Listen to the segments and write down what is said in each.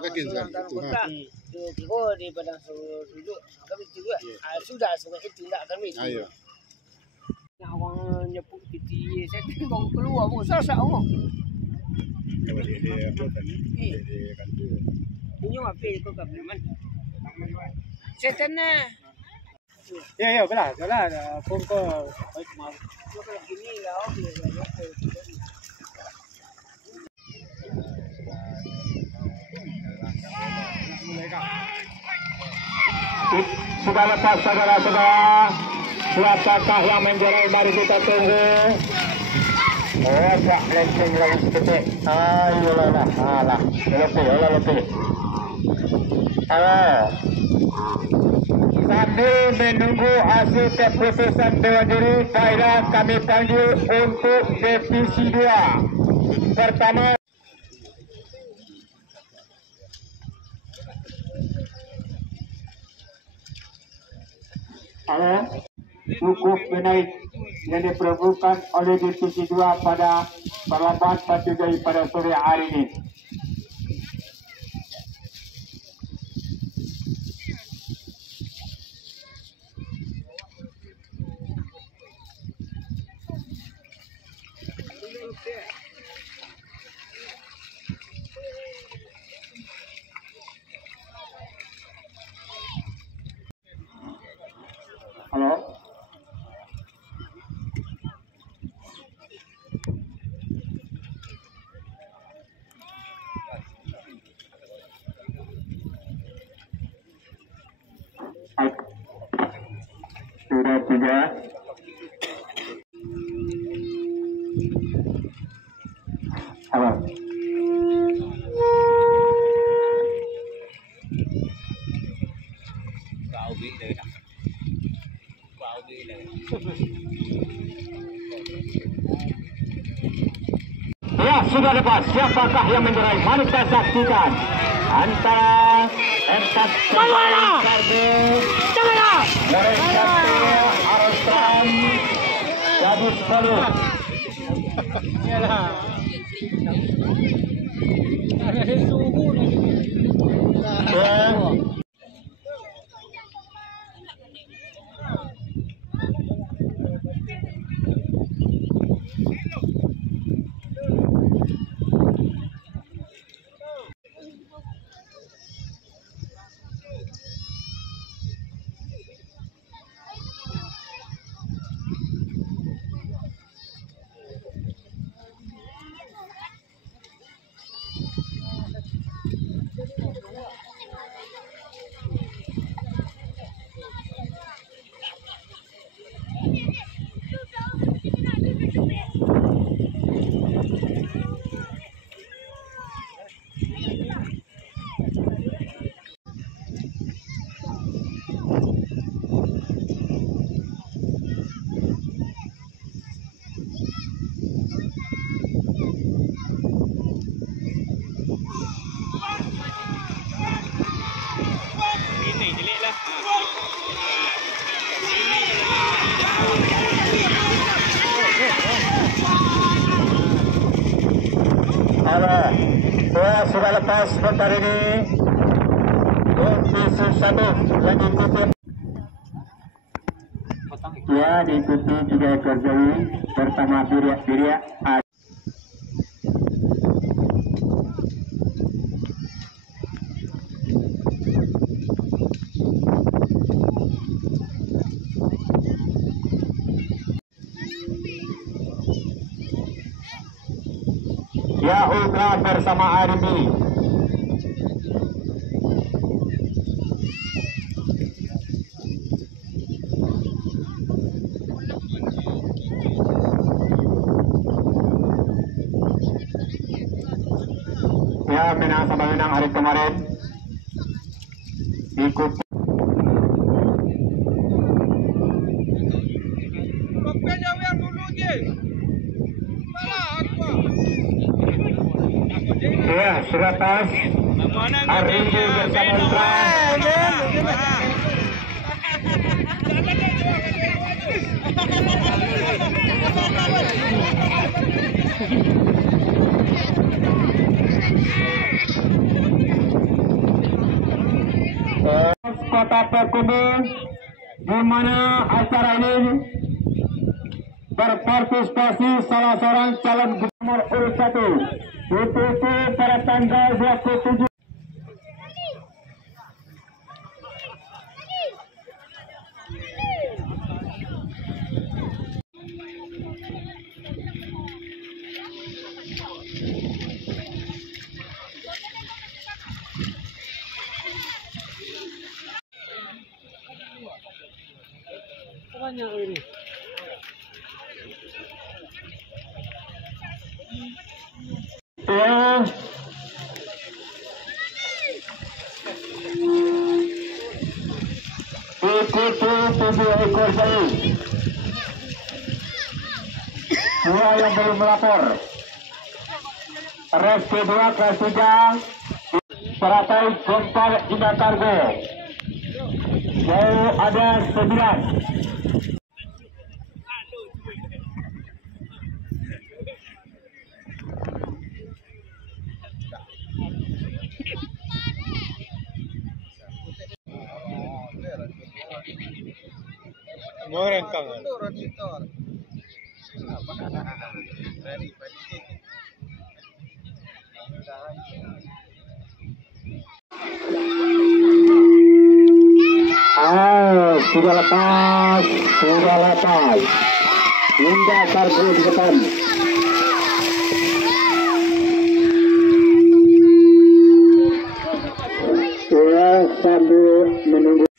Yakin sekali itu. Kira daripada duduk kami juga sudah sungai itu tak kami. Ayo. Nak orang nyepuk piti saya tengok keluar pun sasak pun. Kalau dia apa tadi? Dia kan tu. Punya apa itu kat mana? Setan nah. Ya belah pun ko baik mau. Kalau gini lah okey. Sudah lepas saudara-saudara. Siapakah yang menjuarai? Mari kita tunggu. Oh, tak lenceng lagi sedikit. Ayolah, alah, lebih. Sambil menunggu hasil keputusan Dewan Juri, baiklah kami panggil untuk divisi 2. Pertama. Cukup menaik yang diperlukan oleh divisi 2 pada perlombaan Batu Jai pada sore hari ini. Halo. Sudah 3. Halo. Ya, sudah lepas. Siapakah yang menjuarai? Mari kita saksikan antara Empat Kargo mereka Arosram jadi 10. Iyalah. Ada suhu nih. Sudah lepas sebentar ini divisi 1 yang diikuti diikuti 3 ekor jawi bersama biriak-biriak. Yahuda bersama Arimi. Ya, menang sama menang hari kemarin. Ikut. Ya, sudah pas. Arimi bersama Kota Payakumbuh, di mana acara ini berpartisipasi salah seorang calon gubernur urut 1 DPP pada tanggal 27. Ya. Ikuti 7 ekor sapi. Dua yang belum melapor. Res kedua kelas 3 Peratai Gempal Indah Kargo. Jauh ada 9. Mau rengkang. Sudah lepas. Indah Kargo di depan. Sambil menunggu.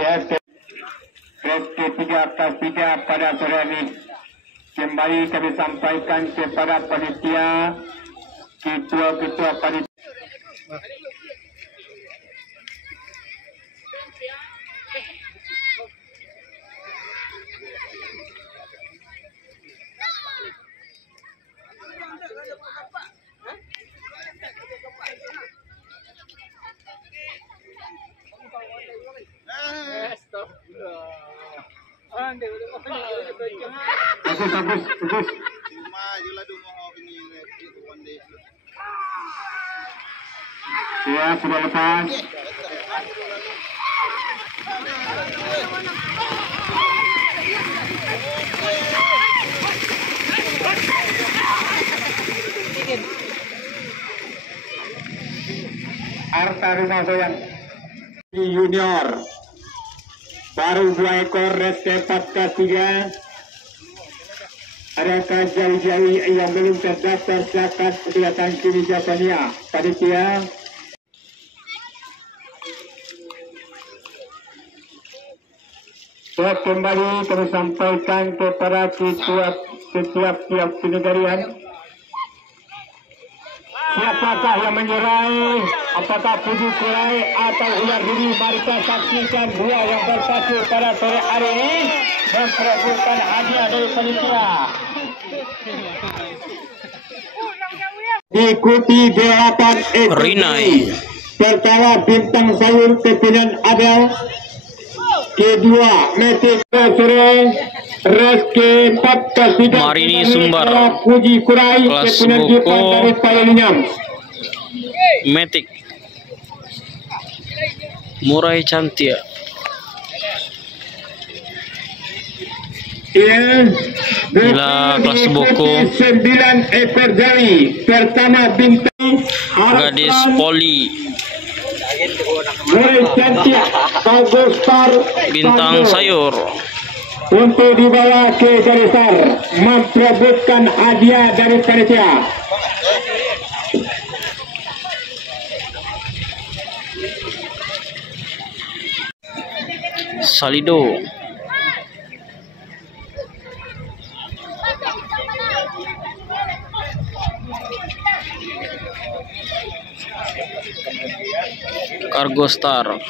Res ketiga kelas 3 pada sore ini kembali kami sampaikan kepada panitia, ketua-ketua panitia. Bagus. Ya, sudah lepas. Arta Rumah Soyang Junior. Baru 2 ekor res ke-4 kelas 3. Adakah jari-jari yang belum terdaftar zakat kelihatan kini siapanya? Panitia. Saya kembali kami sampaikan kepada setiap penegarian. Siapakah yang menyerai? Apakah puji kurai atau ular diri? Mari kita saksikan dua yang berpacu pada sore hari ini memperebutkan hadiah dari panitia. Diikuti 8 ekor pertama Bintang Sayur Pimpinan Abel, kedua Metik Sore, res ke-4 kelas Marini Sumbar, Puji Kurai Pimpinan Kipan dari Palalinyam. Metik Murai Cantia. Inilah kelas buku 9 ekor jari pertama Bintang Gadis Poli Murai Cantia Kagostar Bintang Sayur untuk dibawa ke garisar memperebutkan hadiah dari panitia. Salido Cargo Star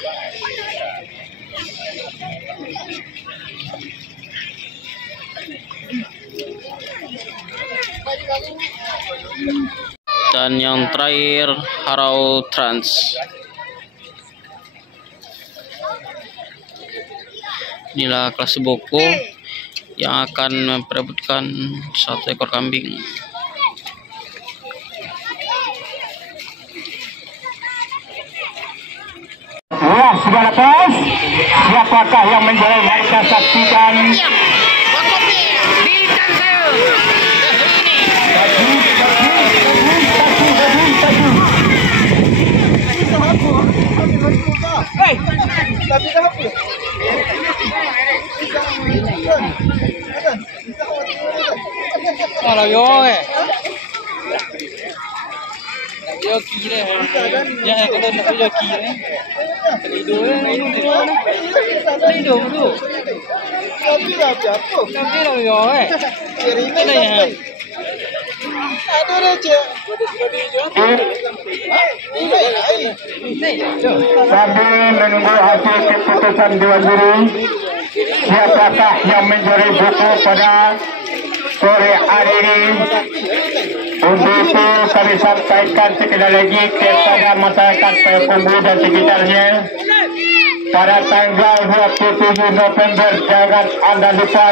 Dan yang terakhir Harau Trans. Inilah kelas Boko yang akan memperebutkan 1 ekor kambing. Ya, sudah lepas. Siapakah yang menjuarai? Mereka saksikan. Kalau yo Yo kira. Ya kalau nak yo kira. Tidur Tidur tu. Tapi dah jatuh. Tapi dah yo Ini ya. Ada aja. Sambil menunggu hasil keputusan Dewan Juri, siapakah yang menjuarai buku pada sore hari ini? Untuk itu kami sampaikan sekali lagi kepada masyarakat Payakumbuh dan sekitarnya, pada tanggal 27 November jangan anda lupa